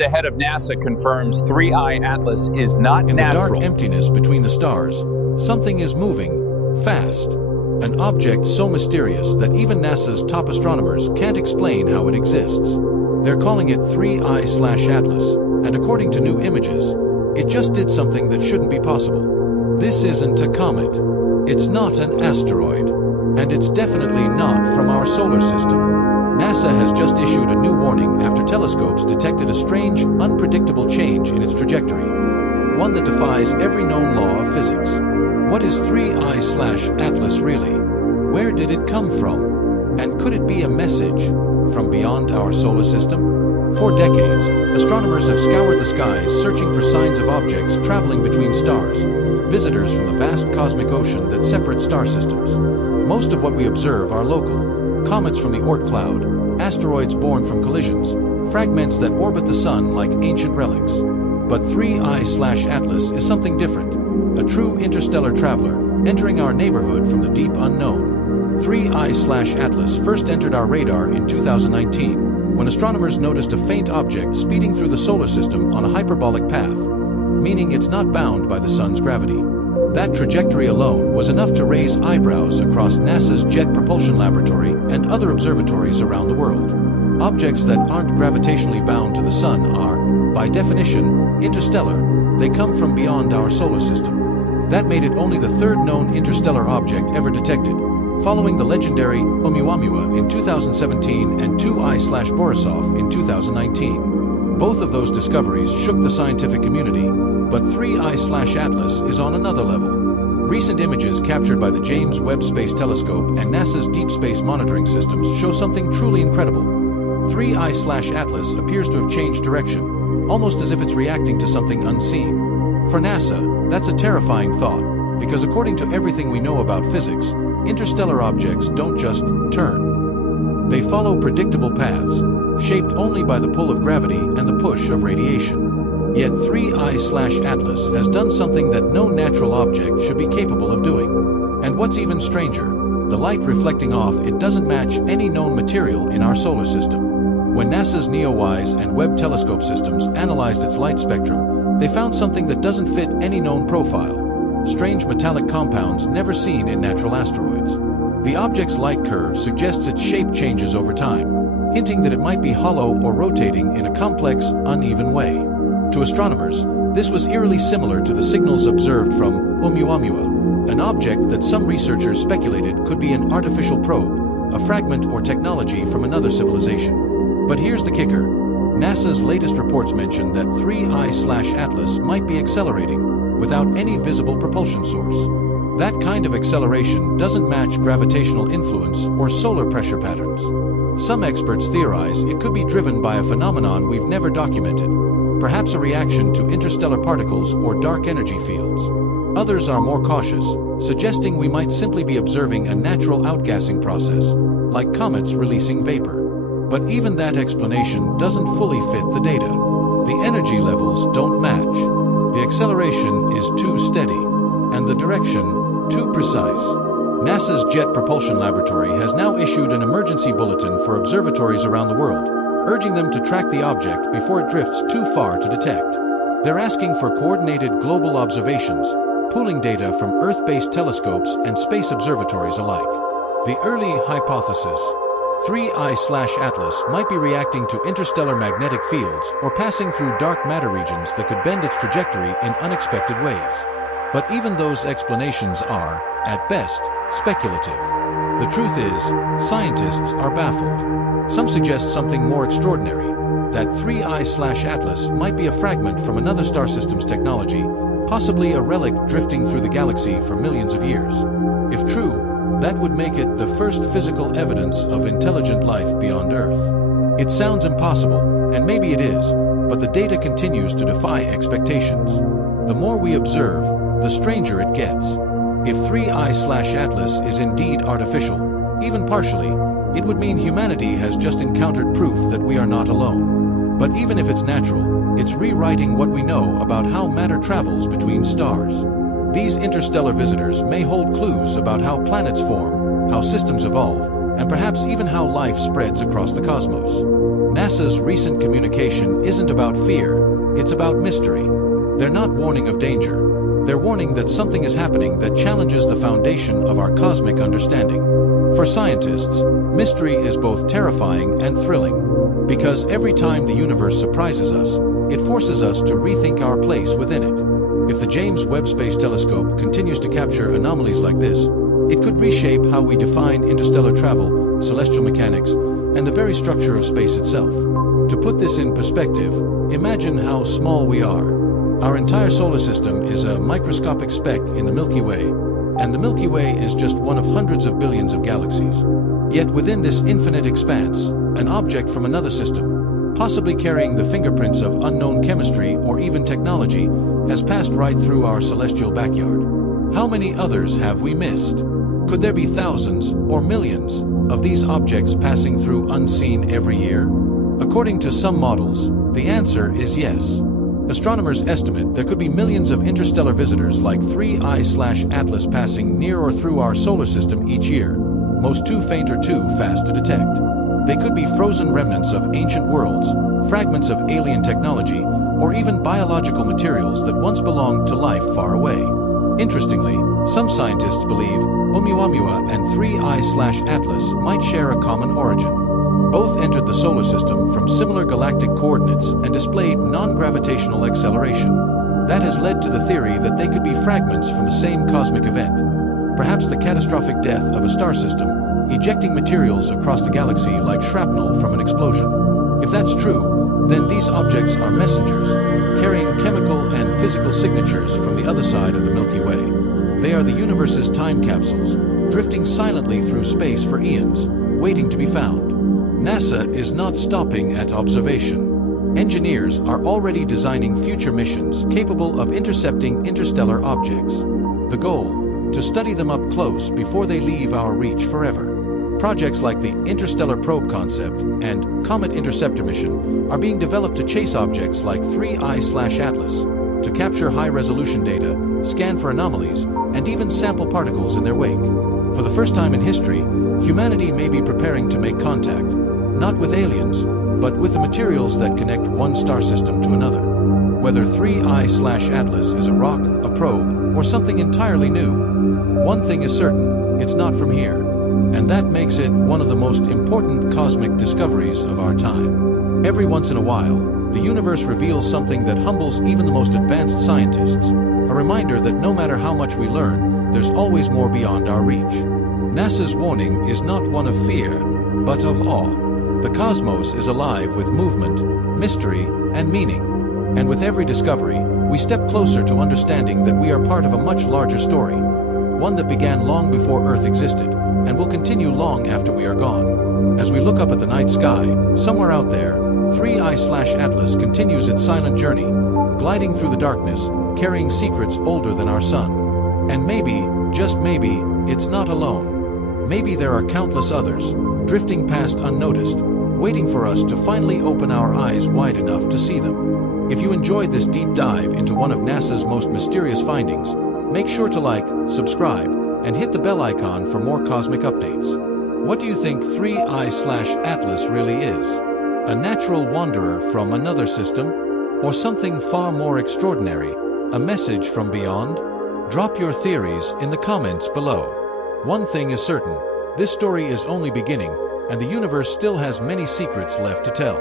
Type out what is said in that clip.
the head of NASA confirms 3I Atlas is not In natural. the dark emptiness between the stars, something is moving, fast. An object so mysterious that even NASA's top astronomers can't explain how it exists. They're calling it 3I/Atlas, and according to new images, it just did something that shouldn't be possible. This isn't a comet. It's not an asteroid. And it's definitely not from our solar system. NASA has just issued a new warning after telescopes detected a strange, unpredictable change in its trajectory. One that defies every known law of physics. What is 3I/Atlas really? Where did it come from? And could it be a message from beyond our solar system? For decades, astronomers have scoured the skies searching for signs of objects traveling between stars, visitors from the vast cosmic ocean that separates star systems. Most of what we observe are local. Comets from the Oort cloud, asteroids born from collisions, fragments that orbit the sun like ancient relics. But 3I/Atlas is something different, a true interstellar traveler entering our neighborhood from the deep unknown. 3I/Atlas first entered our radar in 2019, when astronomers noticed a faint object speeding through the solar system on a hyperbolic path, meaning it's not bound by the sun's gravity. That trajectory alone was enough to raise eyebrows across NASA's Jet Propulsion Laboratory and other observatories around the world. Objects that aren't gravitationally bound to the sun are, by definition, interstellar. They come from beyond our solar system. That made it only the third known interstellar object ever detected, following the legendary Oumuamua in 2017 and 2I/Borisov in 2019. Both of those discoveries shook the scientific community, but 3I/Atlas is on another level. Recent images captured by the James Webb Space Telescope and NASA's Deep Space Monitoring Systems show something truly incredible. 3I/Atlas appears to have changed direction, almost as if it's reacting to something unseen. For NASA, that's a terrifying thought, because according to everything we know about physics, interstellar objects don't just turn. They follow predictable paths, shaped only by the pull of gravity and the push of radiation. Yet 3I/Atlas has done something that no natural object should be capable of doing. And what's even stranger, the light reflecting off it doesn't match any known material in our solar system. When NASA's NEOWISE and Webb telescope systems analyzed its light spectrum, they found something that doesn't fit any known profile. Strange metallic compounds never seen in natural asteroids. The object's light curve suggests its shape changes over time, hinting that it might be hollow or rotating in a complex, uneven way. To astronomers, this was eerily similar to the signals observed from Oumuamua, an object that some researchers speculated could be an artificial probe, a fragment or technology from another civilization. But here's the kicker. NASA's latest reports mention that 3I/Atlas might be accelerating without any visible propulsion source. That kind of acceleration doesn't match gravitational influence or solar pressure patterns. Some experts theorize it could be driven by a phenomenon we've never documented, perhaps a reaction to interstellar particles or dark energy fields. Others are more cautious, suggesting we might simply be observing a natural outgassing process, like comets releasing vapor. But even that explanation doesn't fully fit the data. The energy levels don't match. The acceleration is too steady, and the direction too precise. NASA's Jet Propulsion Laboratory has now issued an emergency bulletin for observatories around the world, urging them to track the object before it drifts too far to detect. They're asking for coordinated global observations, pooling data from Earth-based telescopes and space observatories alike. The early hypothesis, 3I/Atlas might be reacting to interstellar magnetic fields or passing through dark matter regions that could bend its trajectory in unexpected ways. But even those explanations are, at best, speculative. The truth is, scientists are baffled. Some suggest something more extraordinary, that 3I/Atlas might be a fragment from another star system's technology, possibly a relic drifting through the galaxy for millions of years. If true, that would make it the first physical evidence of intelligent life beyond Earth. It sounds impossible, and maybe it is, but the data continues to defy expectations. The more we observe, the stranger it gets. If 3I/Atlas is indeed artificial, even partially, it would mean humanity has just encountered proof that we are not alone. But even if it's natural, it's rewriting what we know about how matter travels between stars. These interstellar visitors may hold clues about how planets form, how systems evolve, and perhaps even how life spreads across the cosmos. NASA's recent communication isn't about fear, it's about mystery. They're not warning of danger. They're warning that something is happening that challenges the foundation of our cosmic understanding. For scientists, mystery is both terrifying and thrilling, because every time the universe surprises us, it forces us to rethink our place within it. If the James Webb Space Telescope continues to capture anomalies like this, it could reshape how we define interstellar travel, celestial mechanics, and the very structure of space itself. To put this in perspective, imagine how small we are. Our entire solar system is a microscopic speck in the Milky Way, and the Milky Way is just one of hundreds of billions of galaxies. Yet within this infinite expanse, an object from another system, possibly carrying the fingerprints of unknown chemistry or even technology, has passed right through our celestial backyard. How many others have we missed? Could there be thousands or millions of these objects passing through unseen every year? According to some models, the answer is yes. Astronomers estimate there could be millions of interstellar visitors like 3I/Atlas passing near or through our solar system each year, most too faint or too fast to detect. They could be frozen remnants of ancient worlds, fragments of alien technology, or even biological materials that once belonged to life far away. Interestingly, some scientists believe Oumuamua and 3I/Atlas might share a common origin. Both entered the solar system from similar galactic coordinates and displayed non-gravitational acceleration. That has led to the theory that they could be fragments from the same cosmic event, perhaps the catastrophic death of a star system, ejecting materials across the galaxy like shrapnel from an explosion. If that's true, then these objects are messengers, carrying chemical and physical signatures from the other side of the Milky Way. They are the universe's time capsules, drifting silently through space for eons, waiting to be found. NASA is not stopping at observation. Engineers are already designing future missions capable of intercepting interstellar objects. The goal? To study them up close before they leave our reach forever. Projects like the Interstellar Probe Concept and Comet Interceptor mission are being developed to chase objects like 3I/Atlas, to capture high-resolution data, scan for anomalies, and even sample particles in their wake. For the first time in history, humanity may be preparing to make contact, not with aliens, but with the materials that connect one star system to another. Whether 3I/Atlas is a rock, a probe, or something entirely new, one thing is certain, it's not from here. And that makes it one of the most important cosmic discoveries of our time. Every once in a while, the universe reveals something that humbles even the most advanced scientists, a reminder that no matter how much we learn, there's always more beyond our reach. NASA's warning is not one of fear, but of awe. The cosmos is alive with movement, mystery, and meaning. And with every discovery, we step closer to understanding that we are part of a much larger story, one that began long before Earth existed, and will continue long after we are gone. As we look up at the night sky, somewhere out there, 3I/Atlas continues its silent journey, gliding through the darkness, carrying secrets older than our sun. And maybe, just maybe, it's not alone. Maybe there are countless others, drifting past unnoticed, waiting for us to finally open our eyes wide enough to see them. If you enjoyed this deep dive into one of NASA's most mysterious findings, make sure to like, subscribe, and hit the bell icon for more cosmic updates. What do you think 3I/Atlas really is? A natural wanderer from another system? Or something far more extraordinary, a message from beyond? Drop your theories in the comments below. One thing is certain, this story is only beginning, and the universe still has many secrets left to tell.